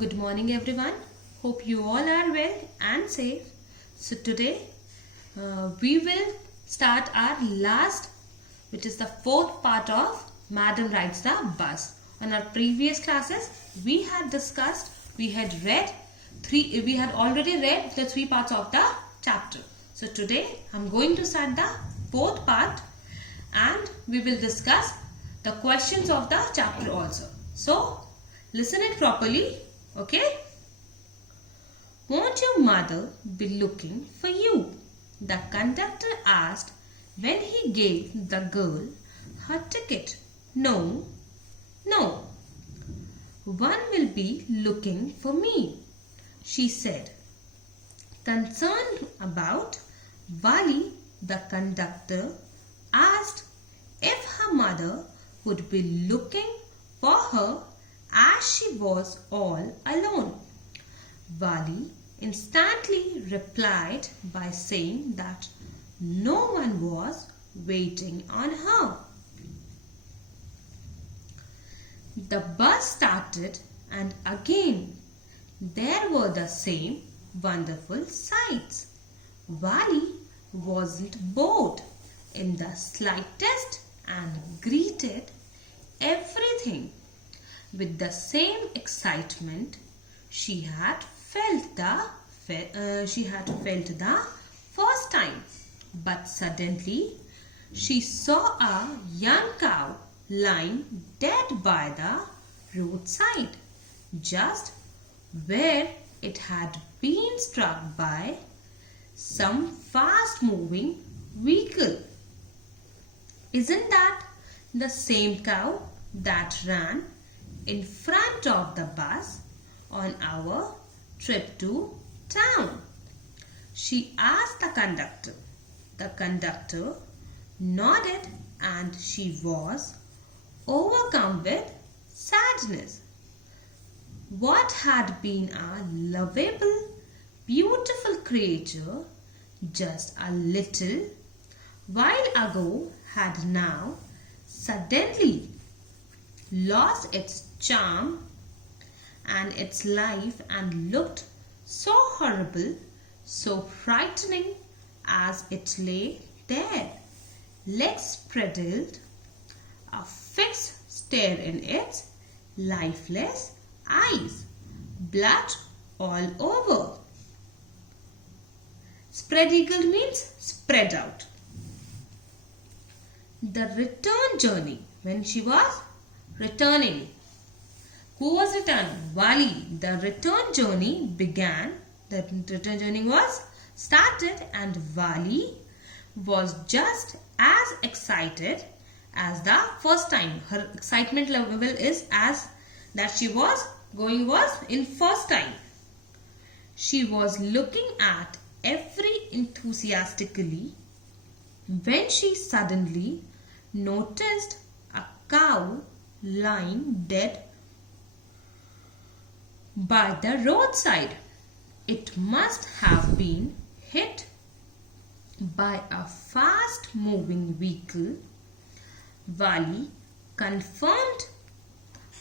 Good morning everyone. Hope you all are well and safe. So today we will start our last, which is the fourth part of Madam Rides the Bus. On our previous classes we had already read the three parts of the chapter. So today I'm going to start the fourth part and we will discuss the questions of the chapter also. So listen it properly, okay? Won't your mother be looking for you? The conductor asked when he gave the girl her ticket. No, no. One will be looking for me, she said. Concerned about Vali, the conductor asked if her mother would be looking for her as she was all alone. Vali instantly replied by saying that no one was waiting on her. The bus started and again there were the same wonderful sights. Vali wasn't bored in the slightest and greeted everything with the same excitement she had felt the first time. But suddenly she saw a young cow lying dead by the roadside, just where it had been struck by some fast-moving vehicle. Isn't that the same cow that ran in front of the bus on our trip to town? She asked the conductor. The conductor nodded and she was overcome with sadness. What had been a lovable, beautiful creature just a little while ago had now suddenly lost its charm and its life and looked so horrible, so frightening as it lay there, legs spread, a fixed stare in its lifeless eyes, blood all over. Spread eagle means spread out. The return journey, when she was returning. Who was returning? Vali. The return journey began. The return journey was started and Vali was just as excited as the first time. Her excitement level is as that she was going was in first time. She was looking at every enthusiastically when she suddenly noticed a cow lying dead by the roadside. It must have been hit by a fast-moving vehicle. Vali confirmed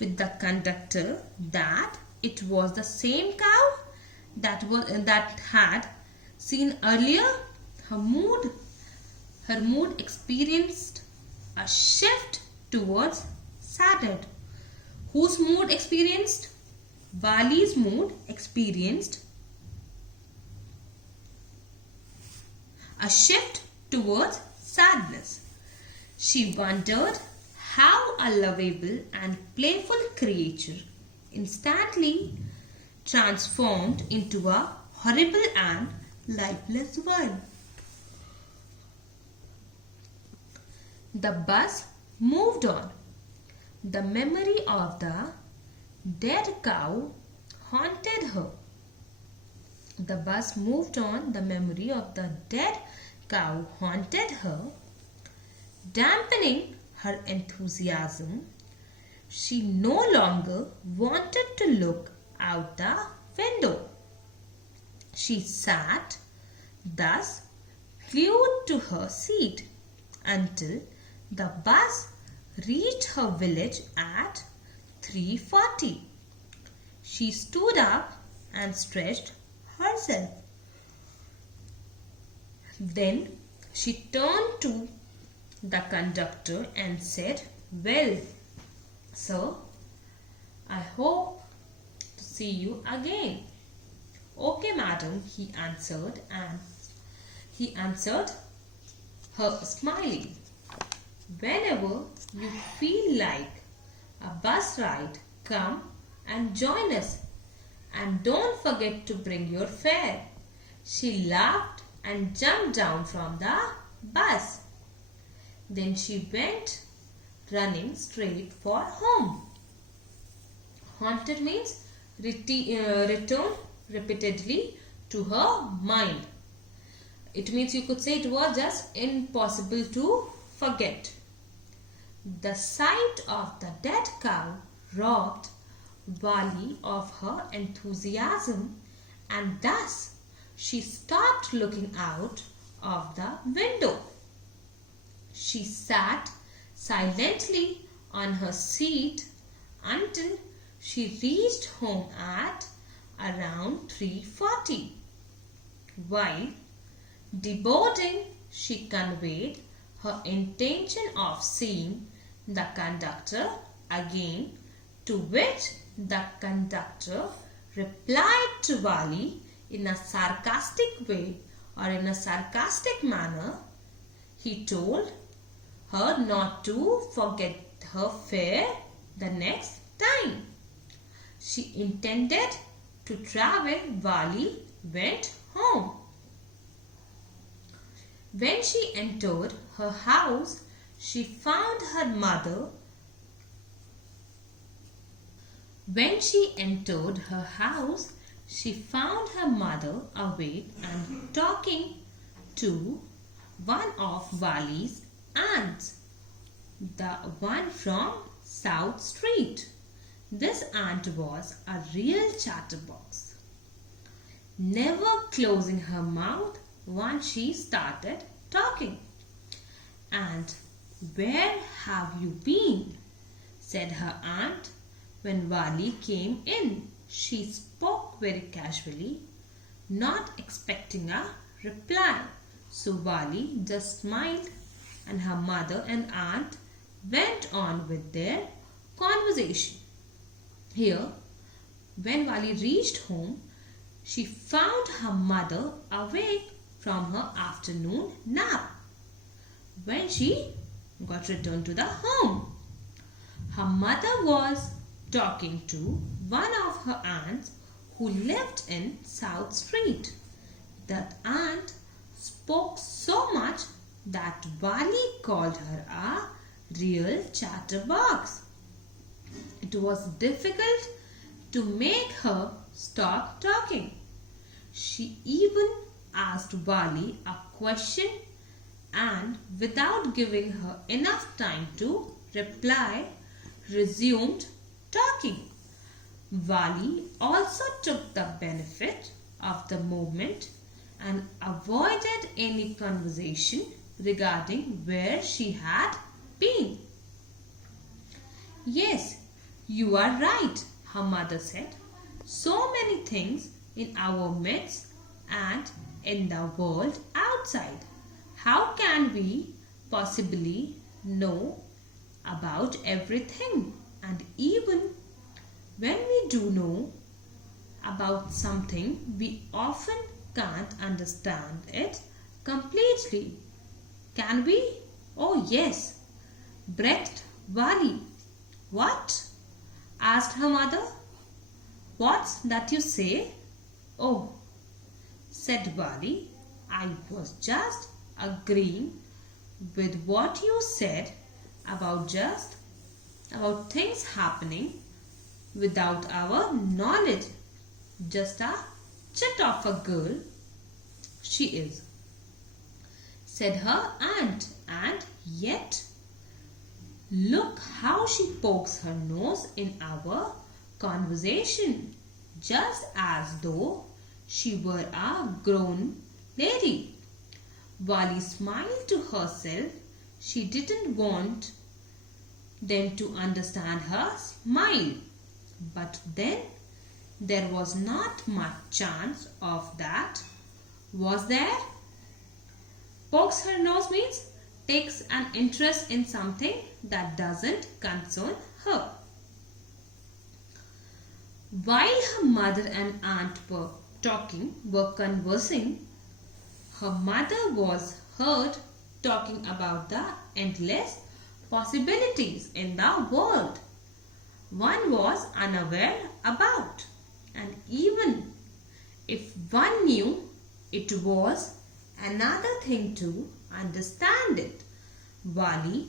with the conductor that it was the same cow that had seen earlier. Her mood experienced a shift towards sadness. Whose mood experienced? Vali's mood experienced a shift towards sadness. She wondered how a lovable and playful creature instantly transformed into a horrible and lifeless one. The bus moved on. The memory of the dead cow haunted her. The bus moved on. The memory of the dead cow haunted her, dampening her enthusiasm. She no longer wanted to look out the window. She sat thus glued to her seat until the bus reached her village at 3:40. She She stood up and stretched herself. Then she turned to the conductor and said, "Well, sir, I hope to see you again." "Okay, madam," he answered her, smiling. "Whenever you feel like a bus ride, come and join us. And don't forget to bring your fare." She laughed and jumped down from the bus. Then she went running straight for home. Haunted means return repeatedly to her mind. It means you could say it was just impossible to forget. The sight of the dead cow robbed Vali of her enthusiasm, and thus she stopped looking out of the window. She sat silently on her seat until she reached home at around 3:40. While deboarding, she conveyed her intention of seeing the conductor again, to which the conductor replied to Vali in a sarcastic way or in a sarcastic manner. He told her not to forget her fare the next time. She intended to travel. Vali went home. When she entered her house, she found her mother. She found her mother awake and talking to one of Vali's aunts, the one from South Street. This aunt was a real chatterbox, never closing her mouth once she started talking. "And where have you been?" said her aunt when Vali came in. She spoke very casually, not expecting a reply. So Vali just smiled, and her mother and aunt went on with their conversation. Here, when Vali reached home, she found her mother awake from her afternoon nap. When she got returned to the home, her mother was talking to one of her aunts who lived in South Street. That aunt spoke so much that Vali called her a real chatterbox. It was difficult to make her stop talking. She even asked Vali a question, and without giving her enough time to reply, resumed talking. Vali also took the benefit of the moment and avoided any conversation regarding where she had been. "Yes, you are right," her mother said. "So many things in our midst and in the world outside. How can we possibly know about everything? And even when we do know about something, we often can't understand it completely. Can we?" "Oh yes," breathed Vali. "What?" asked her mother. "What's that you say?" "Oh," said Vali, "I was just agreeing with what you said about things happening without our knowledge. Just a chit of a girl she is," said her aunt, "and yet look how she pokes her nose in our conversation, just as though she were a grown lady." Vali smiled to herself. She didn't want them to understand her smile. But then There was not much chance of that, was there? Pokes her nose means takes an interest in something that doesn't concern her. While her mother and aunt were conversing, her mother was heard talking about the endless possibilities in the world one was unaware about. And even if one knew, it was another thing to understand it. Vali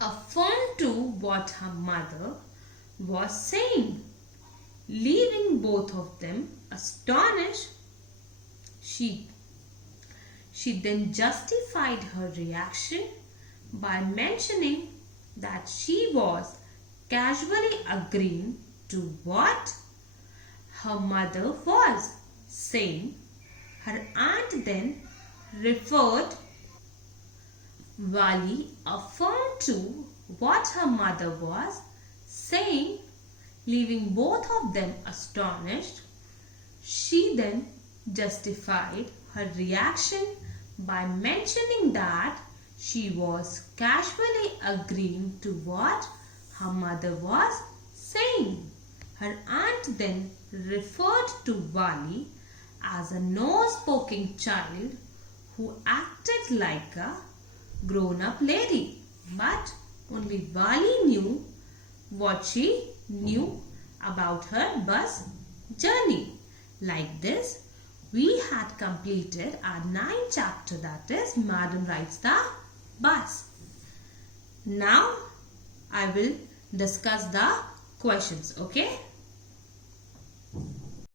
affirmed to what her mother was saying, leaving both of them astonished. She then justified her reaction by mentioning that she was casually agreeing to what her mother was saying. Her aunt then referred. Vali affirmed to what her mother was saying, leaving both of them astonished. She then justified her reaction by mentioning that she was casually agreeing to what her mother was saying. Her aunt then referred to Vali as a nose-poking child who acted like a grown-up lady. But only Vali knew what she knew about her bus journey. Like this, we had completed our 9th chapter, that is Madam Rides the Bus. Now I will discuss the questions, okay?